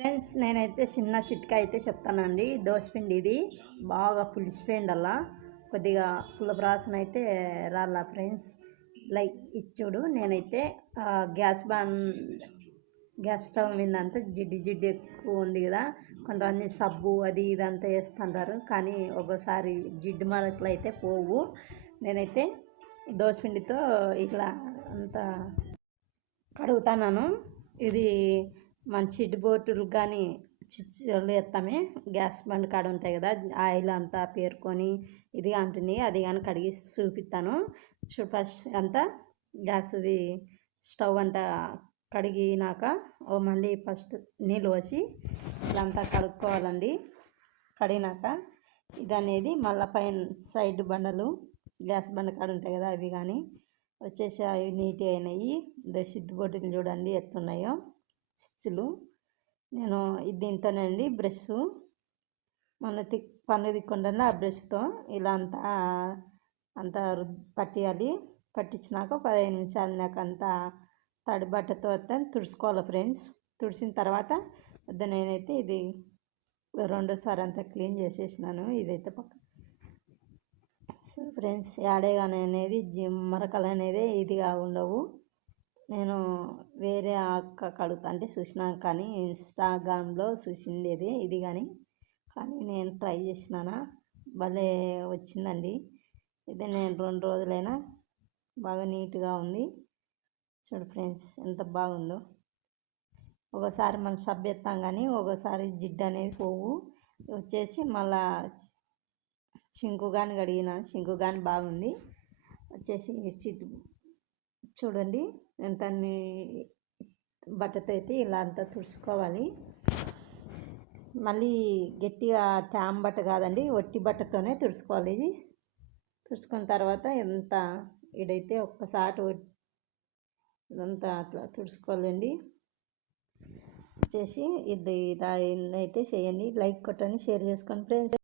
Friends, నేనైతే చిన్న చిట్కా అయితే చెప్తానండి. దోసపిండి ఇది బాగా పులిసిపోయింది అలా కొద్దిగా పుల్లపు వాసన అయితే రాలా ఫ్రెండ్స్. లైక్ ఇచ్చుడు నేనైతే గ్యాస్ గ్యాస్ స్టవ్ మీద అంతా జిడ్డు ఎక్కువ ఉంది కదా, కొంతమంది సబ్బు అది ఇదంతా వేస్తుంటారు, కానీ ఒకసారి జిడ్డు మరకలు అయితే పోవు. నేనైతే దోసపిండితో ఇట్లా అంతా కడుగుతాను. ఇది మన చిడ్డు బోటులు కానీ చిచ్చులు ఎత్తామే గ్యాస్ బండ్ కాడ ఉంటాయి కదా, ఆయిల్ అంతా పేరుకొని ఇది అంటుంది, అది కానీ కడిగి చూపిస్తాను. ఫస్ట్ అంతా గ్యాస్ది స్టవ్ అంతా కడిగినాక మళ్ళీ ఫస్ట్ నీళ్ళు పోసి ఇదంతా కడుక్కోవాలండి. కడిగినాక ఇది అనేది మళ్ళీ పైన సైడ్ బండలు గ్యాస్ బండ కాడ ఉంటాయి కదా, అవి కానీ వచ్చేసి అవి నీట్గా అయినాయి. సిద్దు బొట్టులు చూడండి ఎత్తున్నాయో చిచ్చులు. నేను దీంతోనండి బ్రష్ మన పన్ను దిక్కుంటే ఆ బ్రష్తో ఇలా అంతా పట్టియాలి. పట్టించినాక 15 నిమిషాలు నాకంతా తడి బట్టతో తుడుచుకోవాలి ఫ్రెండ్స్. తుడిచిన తర్వాత నేనైతే ఇది రెండోసారి అంతా క్లీన్ చేసేసినాను. ఇదైతే పక్క ఫ్రెండ్స్ యాడేగానే అనేది మరకలు అనేది ఇదిగా ఉండవు. నేను వేరే అక్క కడుగుతా అంటే చూసినాను, కానీ ఇన్స్టాగ్రామ్లో చూసింది ఇది కానీ నేను ట్రై చేసినానా, భలే వచ్చిందండి. ఇది నేను 2 రోజులైనా బాగా నీట్గా ఉంది. చూడు ఫ్రెండ్స్ ఎంత బాగుందో. ఒకసారి మనం సబ్బు ఎత్తాం కానీ ఒకసారి జిడ్డు అనేది పోవు. వచ్చేసి మళ్ళా చింకు కానీ కడిగిన చింకు కానీ బాగుంది. వచ్చేసి చూడండి ఎంత బట్టతో అయితే ఇలా అంతా తుడుచుకోవాలి. మళ్ళీ గట్టిగా తేమ బట్ట కాదండి, ఒట్టి బట్టతోనే తుడుచుకోవాలి. ఇది తుడుచుకున్న తర్వాత ఎంత ఇదైతే ఒక్కసారి ఇదంతా అట్లా తుడుచుకోవాలండి. వచ్చేసి ఇది అయితే చేయండి. లైక్ కొట్టండి, షేర్ చేసుకోండి ఫ్రెండ్స్.